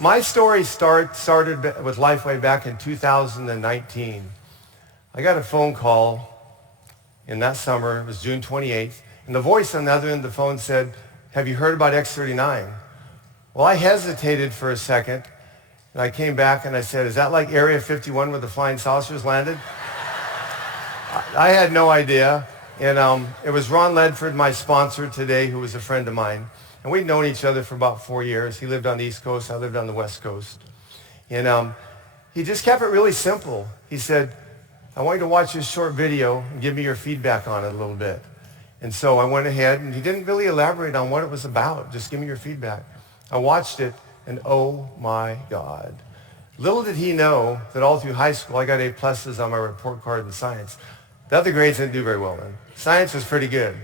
my story started with LifeWave back in 2019. I got a phone call in that summer. It was June 28th. And the voice on the other end of the phone said, have you heard about X39? Well, I hesitated for a second. And I came back and I said, is that like Area 51 where the flying saucers landed? I had no idea. And it was Ron Ledford, my sponsor today, who was a friend of mine. And we'd known each other for about 4 years. He lived on the East Coast. I lived on the West Coast. And he just kept it really simple. He said, I want you to watch this short video and give me your feedback on it a little bit. And so I went ahead, and he didn't really elaborate on what it was about. Just give me your feedback. I watched it, and oh my God. Little did he know that all through high school, I got A+ on my report card in science. The other grades didn't do very well in. Science was pretty good.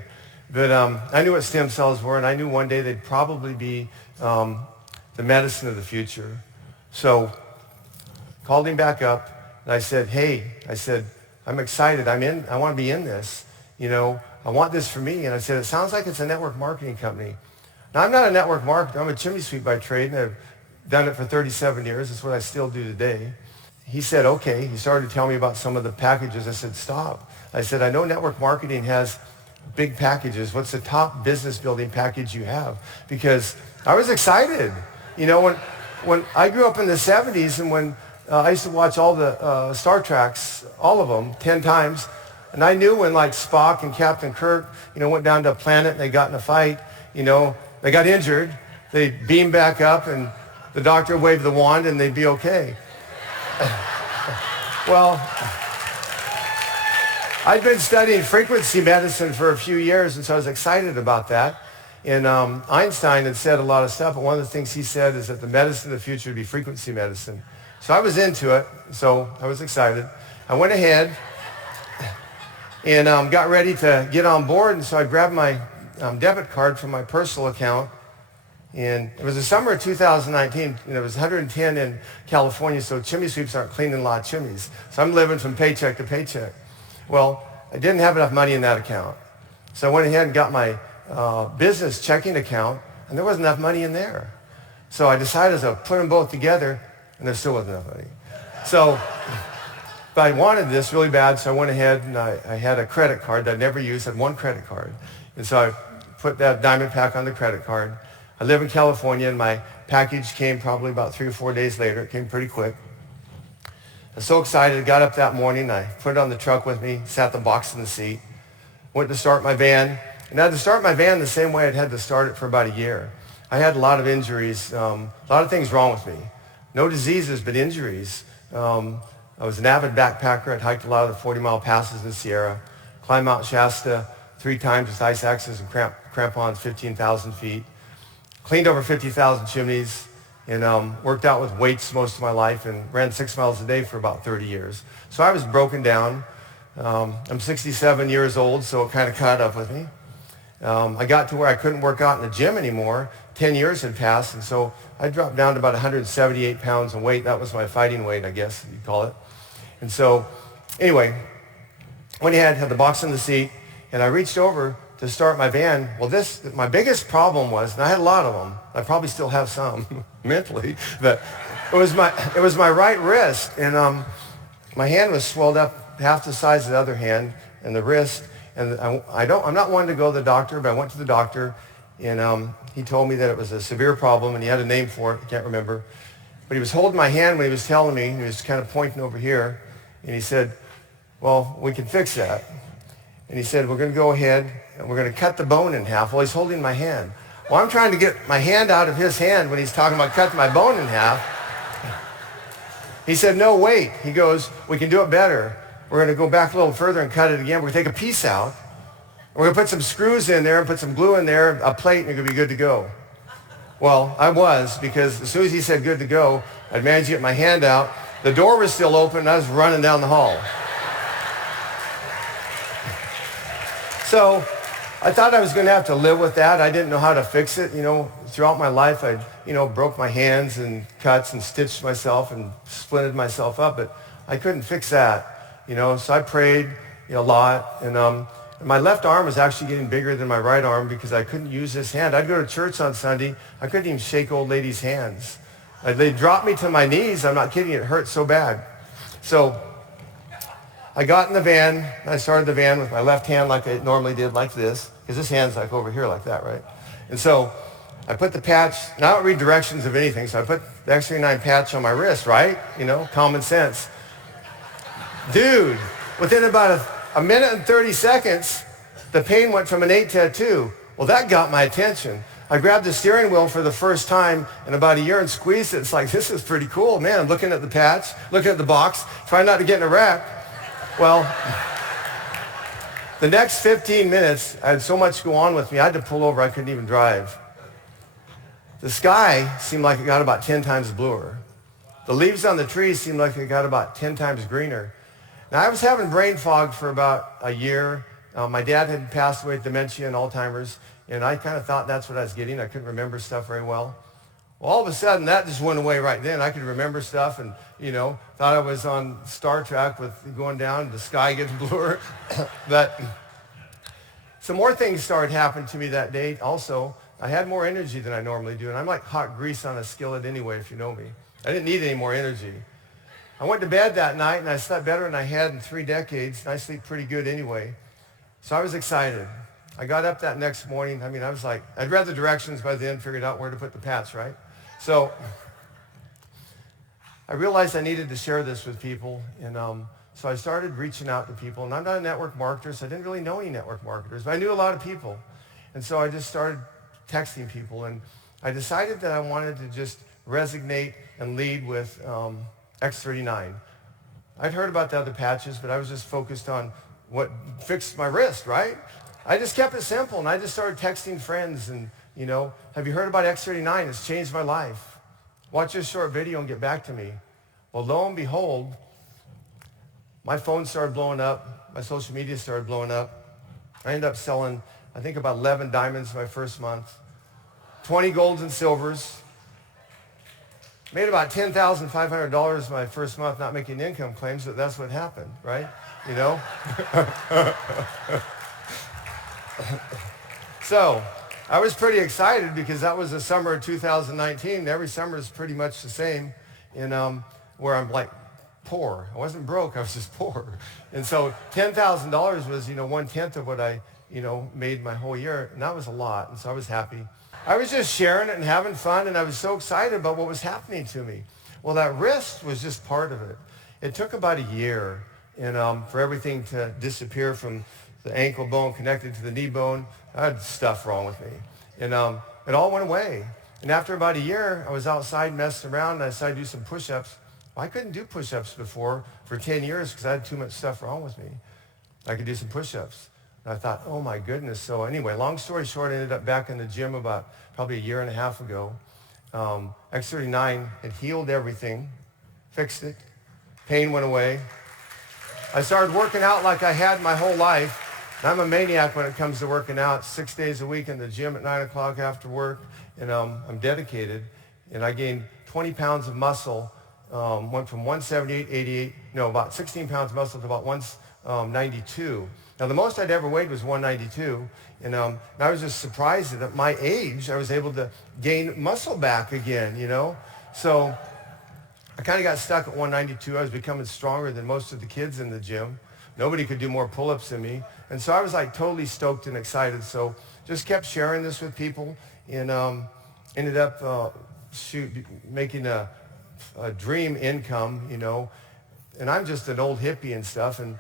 But I knew what stem cells were, and I knew one day they'd probably be the medicine of the future. So called him back up, and I said, hey, I'm excited. I want to be in this. You know, I want this for me. And I said, it sounds like it's a network marketing company. Now, I'm not a network marketer. I'm a chimney sweep by trade, and I've done it for 37 years. That's what I still do today. He said, okay. He started to tell me about some of the packages. I said, stop. I said, I know network marketing has big packages. What's the top business building package you have? Because I was excited. You know, when I grew up in the 70s, and when I used to watch all the Star Treks, all of them, 10 times, and I knew when like Spock and Captain Kirk, you know, went down to a planet and they got in a fight, you know, they got injured, they'd beam back up and the doctor waved the wand and they'd be okay. Well, I'd been studying frequency medicine for a few years, and so I was excited about that. And Einstein had said a lot of stuff, but one of the things he said is that the medicine of the future would be frequency medicine. So I was into it, so I was excited. I went ahead and got ready to get on board, and so I grabbed my debit card from my personal account. And it was the summer of 2019, and it was 110 in California, so chimney sweeps aren't cleaning a lot of chimneys. So I'm living from paycheck to paycheck. Well, I didn't have enough money in that account. So I went ahead and got my business checking account, and there wasn't enough money in there. So I decided to put them both together, and there still wasn't enough money. So, but I wanted this really bad, so I went ahead and I had a credit card that I never used. I had one credit card. And so I put that diamond pack on the credit card. I live in California, and my package came probably about 3 or 4 days later. It came pretty quick. I was so excited. I got up that morning. I put it on the truck with me, sat the box in the seat, went to start my van. And I had to start my van the same way I'd had to start it for about a year. I had a lot of injuries, a lot of things wrong with me. No diseases, but injuries. I was an avid backpacker. I'd hiked a lot of the 40-mile passes in the Sierra, climbed Mount Shasta 3 times with ice axes and crampons, 15,000 feet, cleaned over 50,000 chimneys, and worked out with weights most of my life and ran 6 miles a day for about 30 years. So I was broken down. I'm 67 years old, so it kind of caught up with me. I got to where I couldn't work out in the gym anymore. 10 years had passed, and so I dropped down to about 178 pounds in weight. That was my fighting weight, I guess you'd call it. And so, anyway, went ahead, had the box in the seat, and I reached over to start my van. Well, my biggest problem was, and I had a lot of them. I probably still have some mentally, but it was my right wrist, and my hand was swelled up half the size of the other hand, and the wrist. And I'm not one to go to the doctor, but I went to the doctor, and he told me that it was a severe problem, and he had a name for it. I can't remember, but he was holding my hand when he was telling me. He was kind of pointing over here, and he said, "Well, we can fix that." And he said, "We're going to go ahead and we're going to cut the bone in half." Well, he's holding my hand. Well, I'm trying to get my hand out of his hand when he's talking about cutting my bone in half. He said, "No, wait." He goes, "We can do it better. We're going to go back a little further and cut it again. We're going to take a piece out. We're going to put some screws in there and put some glue in there, a plate, and you're going to be good to go." Well, I was, because as soon as he said good to go, I'd managed to get my hand out. The door was still open, and I was running down the hall. So I thought I was going to have to live with that. I didn't know how to fix it. You know, throughout my life, I, broke my hands and cuts and stitched myself and splinted myself up, but I couldn't fix that. So I prayed a lot, and my left arm was actually getting bigger than my right arm because I couldn't use this hand. I'd go to church on Sunday. I couldn't even shake old ladies' hands. They dropped me to my knees. I'm not kidding. It hurt so bad. So I got in the van. I started the van with my left hand like I normally did, like this, because this hand's like over here like that, right? And so I put the patch, and I don't read directions of anything, so I put the X39 patch on my wrist, right? You know, common sense. Dude, within about a minute and 30 seconds, the pain went from an 8 to a 2. Well, that got my attention. I grabbed the steering wheel for the first time in about a year and squeezed it. It's like, this is pretty cool. Man, I'm looking at the patch, looking at the box, trying not to get in a wreck. Well, the next 15 minutes, I had so much go on with me, I had to pull over. I couldn't even drive. The sky seemed like it got about 10 times bluer. The leaves on the trees seemed like it got about 10 times greener. Now, I was having brain fog for about a year. My dad had passed away with dementia and Alzheimer's, and I kind of thought that's what I was getting. I couldn't remember stuff very well. Well, all of a sudden, that just went away right then. I could remember stuff and, you know, thought I was on Star Trek with going down, the sky getting bluer. But some more things started happening to me that day also. I had more energy than I normally do, and I'm like hot grease on a skillet anyway, if you know me. I didn't need any more energy. I went to bed that night, and I slept better than I had in 3 decades, and I sleep pretty good anyway. So I was excited. I got up that next morning. I mean, I was like, I'd read the directions by then, figured out where to put the patch, right? So I realized I needed to share this with people, and so I started reaching out to people. And I'm not a network marketer, so I didn't really know any network marketers, but I knew a lot of people. And so I just started texting people, and I decided that I wanted to just resonate and lead with X39. I'd heard about the other patches, but I was just focused on what fixed my wrist, right? I just kept it simple, and I just started texting friends and, you know, have you heard about X39? It's changed my life. Watch this short video and get back to me. Well, lo and behold, my phone started blowing up. My social media started blowing up. I ended up selling, I think, about 11 diamonds my first month, 20 golds and silvers. Made about $10,500 my first month not making income claims, but that's what happened, right? You know? So I was pretty excited because that was the summer of 2019. Every summer is pretty much the same in where I'm like poor. I wasn't broke, I was just poor. And so $10,000 was, you know, 1/10 of what I, you know, made my whole year. And that was a lot. And so I was happy. I was just sharing it and having fun, and I was so excited about what was happening to me. Well, that wrist was just part of it. It took about a year and for everything to disappear from the ankle bone connected to the knee bone. I had stuff wrong with me. And it all went away. And after about a year, I was outside messing around, and I decided to do some push-ups. Well, I couldn't do push-ups before for 10 years because I had too much stuff wrong with me. I could do some push-ups. And I thought, oh my goodness. So anyway, long story short, I ended up back in the gym about probably a year and a half ago. X39 had healed everything, fixed it. Pain went away. I started working out like I had my whole life. And I'm a maniac when it comes to working out, 6 days a week in the gym at 9 o'clock after work. And I'm dedicated. And I gained 20 pounds of muscle, went from 178, about 16 pounds of muscle to about 192. Now, the most I'd ever weighed was 192, and I was just surprised that at my age, I was able to gain muscle back again, you know? So I kind of got stuck at 192. I was becoming stronger than most of the kids in the gym. Nobody could do more pull-ups than me. And so I was like totally stoked and excited. So just kept sharing this with people and ended up making a dream income, you know? And I'm just an old hippie and stuff, and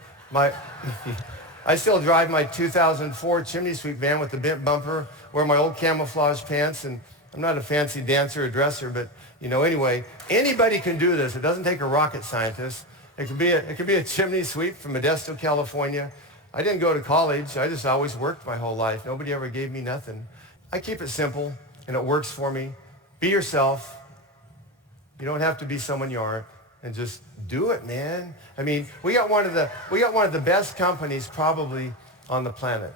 I still drive my 2004 chimney sweep van with the bent bumper, wear my old camouflage pants, and I'm not a fancy dancer or dresser, but, you know, anyway, anybody can do this. It doesn't take a rocket scientist. It could be a chimney sweep from Modesto, California. I didn't go to college. I just always worked my whole life. Nobody ever gave me nothing. I keep it simple, and it works for me. Be yourself. You don't have to be someone you aren't. And just do it, man. I mean, we got one of the best companies probably on the planet.